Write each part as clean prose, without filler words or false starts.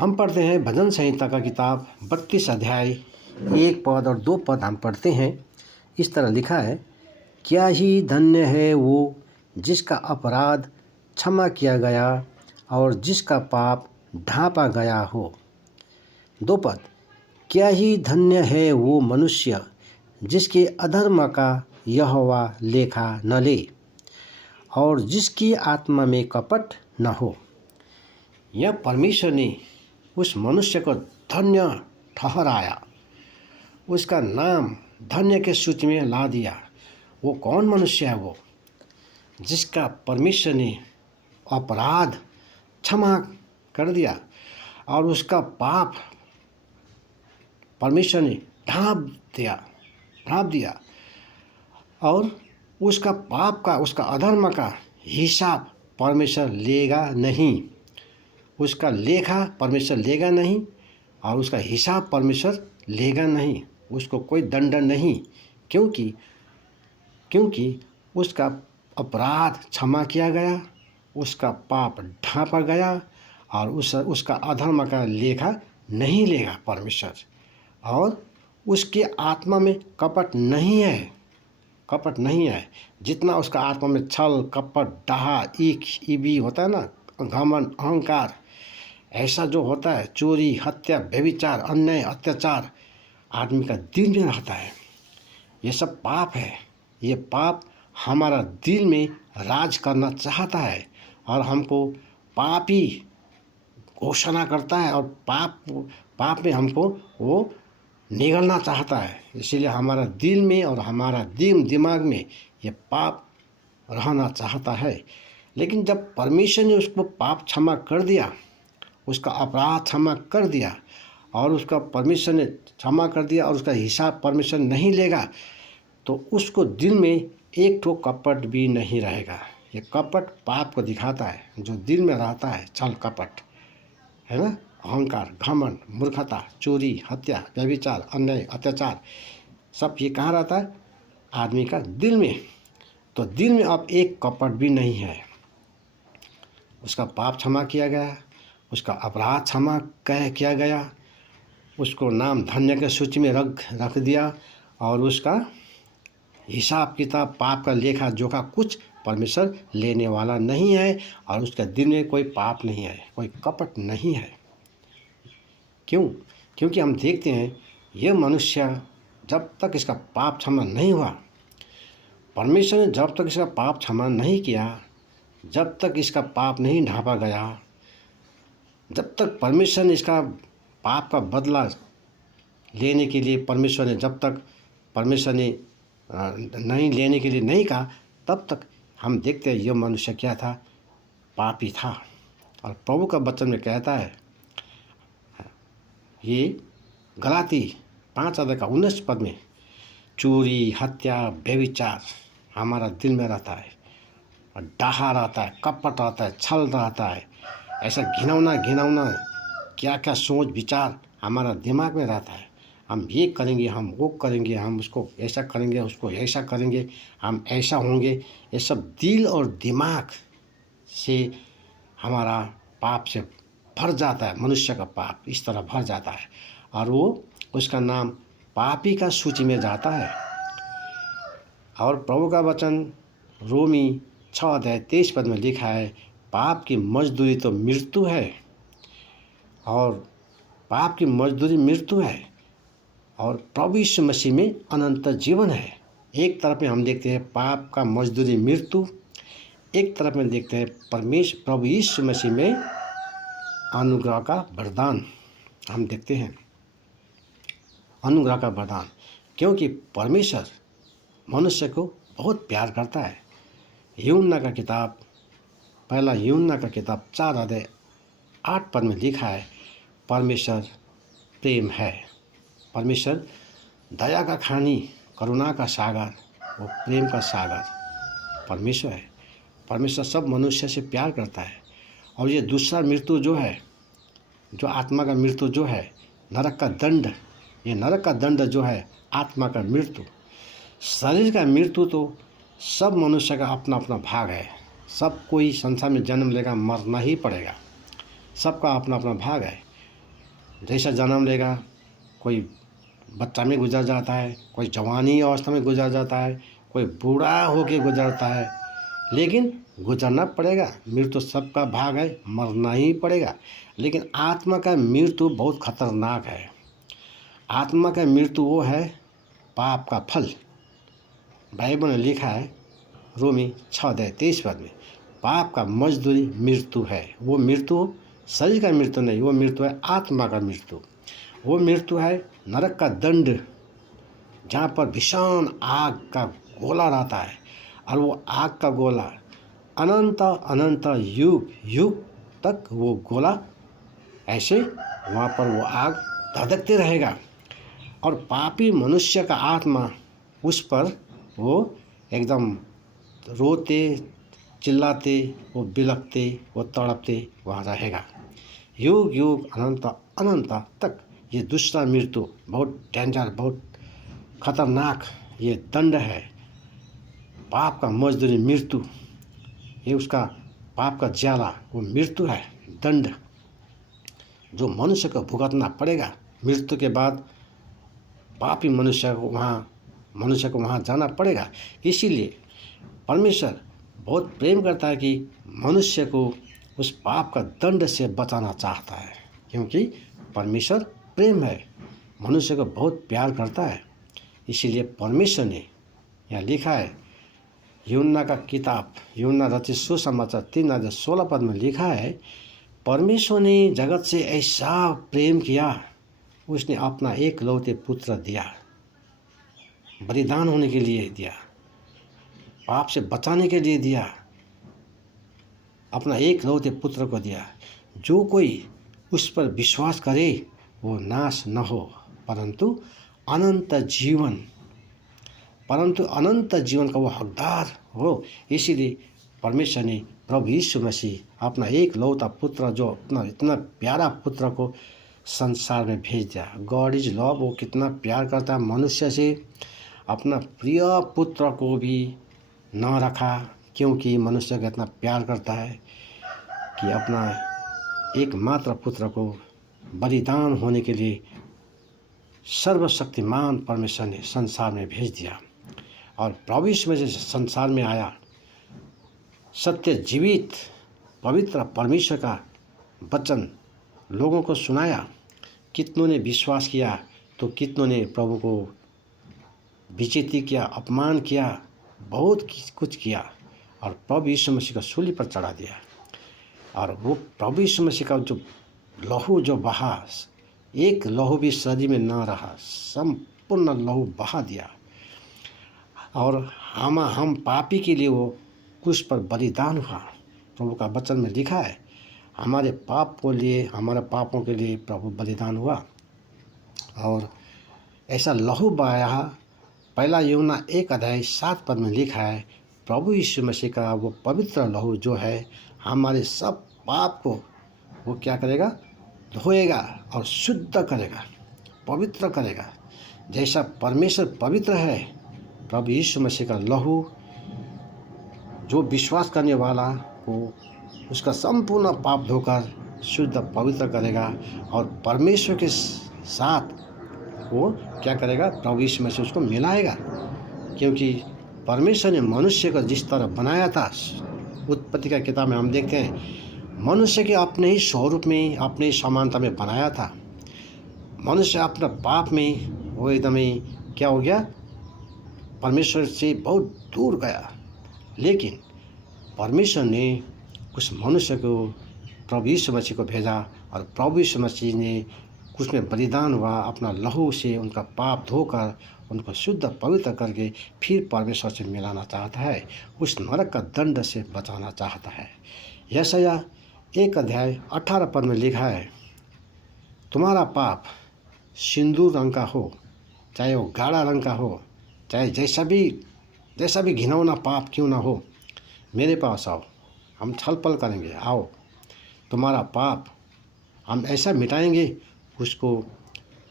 हम पढ़ते हैं भजन संहिता का किताब 32 अध्याय 1 पद और 2 पद हम पढ़ते हैं। इस तरह लिखा है, क्या ही धन्य है वो जिसका अपराध क्षमा किया गया और जिसका पाप ढांपा गया हो। 2 पद, क्या ही धन्य है वो मनुष्य जिसके अधर्म का यहोवा लेखा न ले और जिसकी आत्मा में कपट न हो। यह परमेश्वर ने उस मनुष्य को धन्य ठहराया, उसका नाम धन्य के सूची में ला दिया। वो कौन मनुष्य है? वो जिसका परमेश्वर ने अपराध क्षमा कर दिया और उसका पाप परमेश्वर ने ढांप दिया और उसका पाप का, उसका अधर्म का हिसाब परमेश्वर लेगा नहीं, उसका लेखा परमेश्वर लेगा नहीं और उसका हिसाब परमेश्वर लेगा नहीं, उसको कोई दंड नहीं, क्योंकि उसका अपराध क्षमा किया गया, उसका पाप ढांपा गया और उसका अधर्म का लेखा नहीं लेगा परमेश्वर। और उसके आत्मा में कपट नहीं है। जितना उसका आत्मा में छल कपट डाहा ईख ईबी होता है ना, घमंड अहंकार, ऐसा जो होता है, चोरी हत्या व्यभिचार अन्याय अत्याचार आदमी का दिल में रहता है, ये सब पाप है। ये पाप हमारा दिल में राज करना चाहता है और हमको पापी घोषणा करता है और पाप में हमको वो निगलना चाहता है। इसीलिए हमारा दिल में और हमारा दिमाग में ये पाप रहना चाहता है। लेकिन जब परमेश्वर ने उसको पाप क्षमा कर दिया, उसका अपराध क्षमा कर दिया और उसका परमेश्वर ने क्षमा कर दिया और उसका हिसाब परमेश्वर नहीं लेगा, तो उसको दिल में एक ठो कपट भी नहीं रहेगा। ये कपट पाप को दिखाता है, जो दिल में रहता है, छल कपट है ना, अहंकार घमंड मूर्खता चोरी हत्या व्यभिचार अन्याय अत्याचार, सब ये कहाँ रहता है? आदमी का दिल में। तो दिल में अब एक कपट भी नहीं है। उसका पाप क्षमा किया गया, उसका अपराध क्षमा किया गया, उसको नाम धन्य के सूची में रख दिया और उसका हिसाब किताब पाप का लेखा जोखा कुछ परमेश्वर लेने वाला नहीं है और उसके दिल में कोई पाप नहीं है, कोई कपट नहीं है। क्यों? क्योंकि हम देखते हैं यह मनुष्य जब तक इसका पाप क्षमा नहीं हुआ, परमेश्वर ने जब तक इसका पाप क्षमा नहीं किया, जब तक इसका पाप नहीं ढांपा गया, जब तक परमेश्वर ने इसका पाप का बदला लेने के लिए जब तक परमेश्वर ने नहीं लेने के लिए नहीं कहा, तब तक हम देखते हैं यह मनुष्य क्या था? पापी था। और प्रभु का वचन में कहता है, ये गलाती 5 अध्याय का 19 पद में, चोरी हत्या व्यभिचार हमारा दिल में रहता है, डाहा रहता है, कपट रहता है, छल रहता है, ऐसा घिनौना क्या क्या सोच विचार हमारा दिमाग में रहता है। हम ये करेंगे, हम वो करेंगे, हम उसको ऐसा करेंगे, उसको ऐसा करेंगे, हम ऐसा होंगे। ये सब दिल और दिमाग से हमारा पाप से भर जाता है। मनुष्य का पाप इस तरह भर जाता है और वो उसका नाम पापी का सूची में जाता है। और प्रभु का वचन रोमी 6 अध्याय 23 पद में लिखा है, पाप की मजदूरी तो मृत्यु है और पाप की मजदूरी मृत्यु है और प्रभु यीशु मसीह में अनंत जीवन है। एक तरफ में हम देखते हैं पाप का मजदूरी मृत्यु, एक तरफ में देखते हैं प्रभु यीशु मसीह में अनुग्रह का वरदान। हम देखते हैं अनुग्रह का वरदान, क्योंकि परमेश्वर मनुष्य को बहुत प्यार करता है। यूहन्ना का किताब 4 अध्याय 8 पद में लिखा है, परमेश्वर प्रेम है। परमेश्वर दया का खानी, करुणा का सागर, वो प्रेम का सागर परमेश्वर है। परमेश्वर सब मनुष्य से प्यार करता है। और ये दूसरा मृत्यु जो है, जो आत्मा का मृत्यु जो है, नरक का दंड, ये नरक का दंड जो है आत्मा का मृत्यु। शरीर का मृत्यु तो सब मनुष्य का अपना अपना भाग है। सब कोई संसार में जन्म लेगा, मरना ही पड़ेगा, सबका अपना अपना भाग है। जैसा जन्म लेगा, कोई बच्चा में गुजर जाता है, कोई जवानी अवस्था में गुजर जाता है, कोई बूढ़ा होके गुजरता है, लेकिन गुजरना पड़ेगा। मृत्यु सबका भाग है, मरना ही पड़ेगा। लेकिन आत्मा का मृत्यु बहुत खतरनाक है। आत्मा का मृत्यु वो है पाप का फल। बाइबल में लिखा है रोमी 6:23 में, पाप का मजदूरी मृत्यु है। वो मृत्यु शरीर का मृत्यु नहीं, वो मृत्यु है आत्मा का मृत्यु। वो मृत्यु है नरक का दंड, जहाँ पर भीषण आग का गोला रहता है, और वो आग का गोला अनंत अनंत युग युग तक वो गोला ऐसे वहाँ पर वो आग धधकते रहेगा। और पापी मनुष्य का आत्मा उस पर वो एकदम रोते चिल्लाते, वो बिलखते, वो तड़पते वहाँ रहेगा युग युग अनंत अनंत तक। ये दूसरा मृत्यु बहुत डेंजर, बहुत खतरनाक ये दंड है। पाप का मजदूरी मृत्यु, ये उसका पाप का ज्वाला वो मृत्यु है, दंड जो मनुष्य को भुगतना पड़ेगा। मृत्यु के बाद पापी मनुष्य को वहाँ जाना पड़ेगा। इसीलिए परमेश्वर बहुत प्रेम करता है कि मनुष्य को उस पाप का दंड से बचाना चाहता है, क्योंकि परमेश्वर प्रेम है, मनुष्य को बहुत प्यार करता है। इसीलिए परमेश्वर ने यहाँ लिखा है, यूहन्ना का किताब, यूहन्ना रचित सुसमाचार 3:16 में लिखा है, परमेश्वर ने जगत से ऐसा प्रेम किया, उसने अपना एकलौते पुत्र दिया, बलिदान होने के लिए दिया, पाप से बचाने के लिए दिया, अपना एकलौते पुत्र को दिया। जो कोई उस पर विश्वास करे वो नाश न हो, परंतु अनंत जीवन का वो हकदार हो। इसीलिए परमेश्वर ने प्रभु यीशु मसीह अपना एकलौता पुत्र, जो अपना इतना प्यारा पुत्र को संसार में भेज दिया। गॉड इज लव, वो कितना प्यार करता है मनुष्य से, अपना प्रिय पुत्र को भी न रखा, क्योंकि मनुष्य का इतना प्यार करता है कि अपना एकमात्र पुत्र को बलिदान होने के लिए सर्वशक्तिमान परमेश्वर ने संसार में भेज दिया। और प्रभु यीशु मसीह संसार में आया, सत्य जीवित पवित्र परमेश्वर का वचन लोगों को सुनाया। कितनों ने विश्वास किया तो कितनों ने प्रभु को बेइज्जती किया, अपमान किया, बहुत कुछ किया, और प्रभु यीशु मसीह को सूली पर चढ़ा दिया। और वो प्रभु यीशु मसीह का जो लहू जो बहा, एक लहू भी शरीर में न रहा, संपूर्ण लहू बहा दिया। और हम पापी के लिए वो क्रूस पर बलिदान हुआ। प्रभु का वचन में लिखा है, हमारे हमारे पापों के लिए प्रभु बलिदान हुआ। और ऐसा लहू बहाया। पहला यूहन्ना 1:7 में लिखा है, प्रभु यीशु मसीह का वो पवित्र लहू जो है हमारे सब पाप को वो क्या करेगा, धोएगा और शुद्ध करेगा, पवित्र करेगा। जैसा परमेश्वर पवित्र है, प्रभु यीशु मसीह का लहू जो विश्वास करने वाला को उसका संपूर्ण पाप धोकर शुद्ध पवित्र करेगा। और परमेश्वर के साथ वो क्या करेगा, प्रभु यीशु मसीह उसको मिलाएगा। क्योंकि परमेश्वर ने मनुष्य को जिस तरह बनाया था, उत्पत्ति का किताब में हम देखते हैं, मनुष्य के अपने ही स्वरूप में, अपने ही समानता में बनाया था। मनुष्य अपना पाप में वो एकदम ही क्या हो गया, परमेश्वर से बहुत दूर गया। लेकिन परमेश्वर ने उस मनुष्य को प्रभु यीशु मसीह को भेजा, और प्रभु यीशु मसीह ने उसमें बलिदान हुआ, अपना लहू से उनका पाप धोकर उनको शुद्ध पवित्र करके फिर परमेश्वर से मिलाना चाहता है, उस नरक का दंड से बचाना चाहता है। यशायाह 1:18 में लिखा है, तुम्हारा पाप सिंदूर रंग का हो, चाहे वो गाढ़ा रंग का हो, चाहे जैसा भी घिनौना पाप क्यों ना हो, मेरे पास आओ, हम छलपल करेंगे। आओ, तुम्हारा पाप हम ऐसा मिटाएंगे, उसको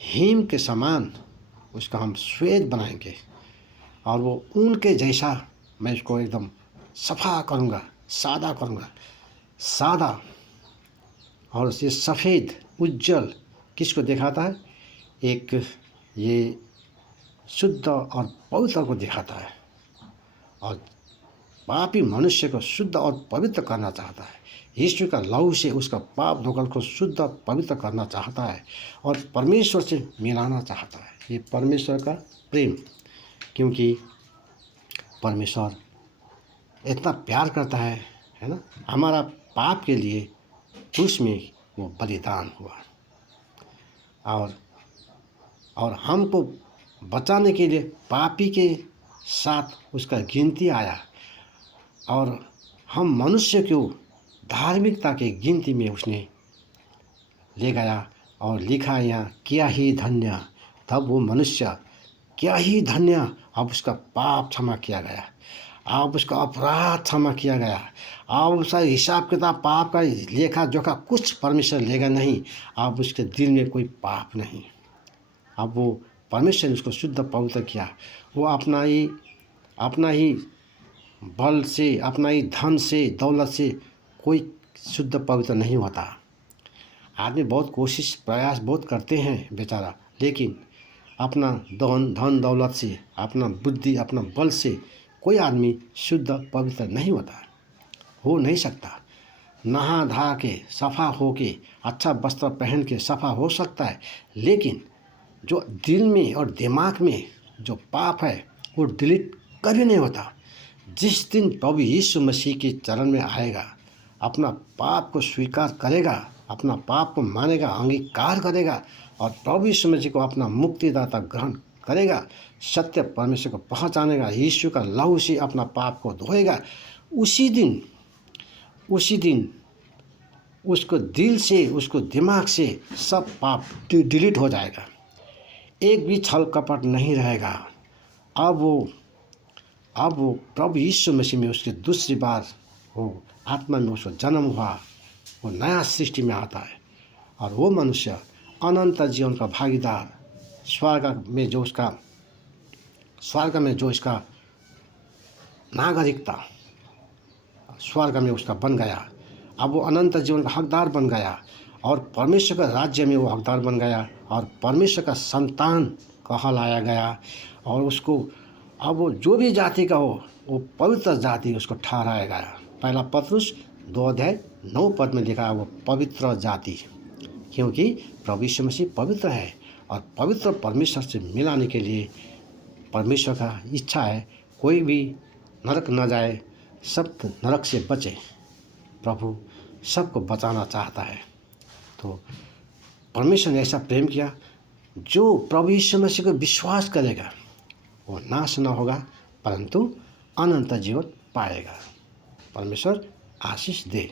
हिम के समान उसका हम श्वेत बनाएंगे, और वो ऊन के जैसा मैं उसको एकदम सफ़ा करूँगा, सादा करूँगा, सादा और उसे सफ़ेद उज्जवल किसको दिखाता है? एक ये शुद्ध और पवित्र को दिखाता है, और पापी मनुष्य को शुद्ध और पवित्र करना चाहता है। यीशु का लहू से उसका पाप धोकर को शुद्ध और पवित्र करना चाहता है और परमेश्वर से मिलाना चाहता है। ये परमेश्वर का प्रेम, क्योंकि परमेश्वर इतना प्यार करता है ना। हमारा पाप के लिए क्रूस में वो बलिदान हुआ, और हमको बचाने के लिए पापी के साथ उसका गिनती आया, और हम मनुष्य को धार्मिकता के गिनती में उसने ले गया। और लिखा यहाँ, क्या ही धन्य, तब वो मनुष्य क्या ही धन्य, अब उसका पाप क्षमा किया गया, अब उसका अपराध क्षमा किया गया, अब उसका हिसाब किताब पाप का लेखा जोखा कुछ परमेश्वर लेगा नहीं। अब उसके दिल में कोई पाप नहीं। अब वो परमेश्वर ने उसको शुद्ध पवित्र किया। वो अपना ही बल से, अपना ही धन से, दौलत से कोई शुद्ध पवित्र नहीं होता। आदमी बहुत कोशिश प्रयास बहुत करते हैं बेचारा, लेकिन अपना धन दौलत से, अपना बुद्धि, अपना बल से कोई आदमी शुद्ध पवित्र नहीं होता, हो नहीं सकता। नहा धा के सफ़ा हो के अच्छा वस्त्र पहन के सफ़ा हो सकता है, लेकिन जो दिल में और दिमाग में जो पाप है वो डिलीट कभी नहीं होता। जिस दिन प्रभु यीशु मसीह के चरण में आएगा, अपना पाप को स्वीकार करेगा, अपना पाप को मानेगा, अंगीकार करेगा और प्रभु यीशु मसीह को अपना मुक्तिदाता ग्रहण करेगा, सत्य परमेश्वर को पहचानेगा, यीशु का लहू से अपना पाप को धोएगा, उसी दिन उसको दिल से, उसको दिमाग से सब पाप डिलीट हो जाएगा। एक भी छल कपट नहीं रहेगा। अब वो प्रभु यीशु मसीह में उसके दूसरी बार वो आत्मा में उसको जन्म हुआ, वो नया सृष्टि में आता है, और वो मनुष्य अनंत जीवन का भागीदार, स्वर्ग में जो इसका नागरिकता स्वर्ग में उसका बन गया। अब वो अनंत जीवन का हकदार बन गया, और परमेश्वर का राज्य में वो हकदार बन गया, और परमेश्वर का संतान कहलाया गया। और उसको अब वो जो भी जाति का हो, वो पवित्र जाति उसको ठहराया गया। पहला पत्रुस 2:9 में लिखा है, वो पवित्र जाति, क्योंकि प्रभु यीशु मसीह पवित्र है, और पवित्र परमेश्वर से मिलाने के लिए परमेश्वर का इच्छा है कोई भी नरक न जाए, सब नरक से बचे। प्रभु सबको बचाना चाहता है। तो परमेश्वर ने ऐसा प्रेम किया, जो प्रभु यीशु मसीह को विश्वास करेगा वो नाश न होगा, परंतु अनंत जीवन पाएगा। परमेश्वर आशीष दे।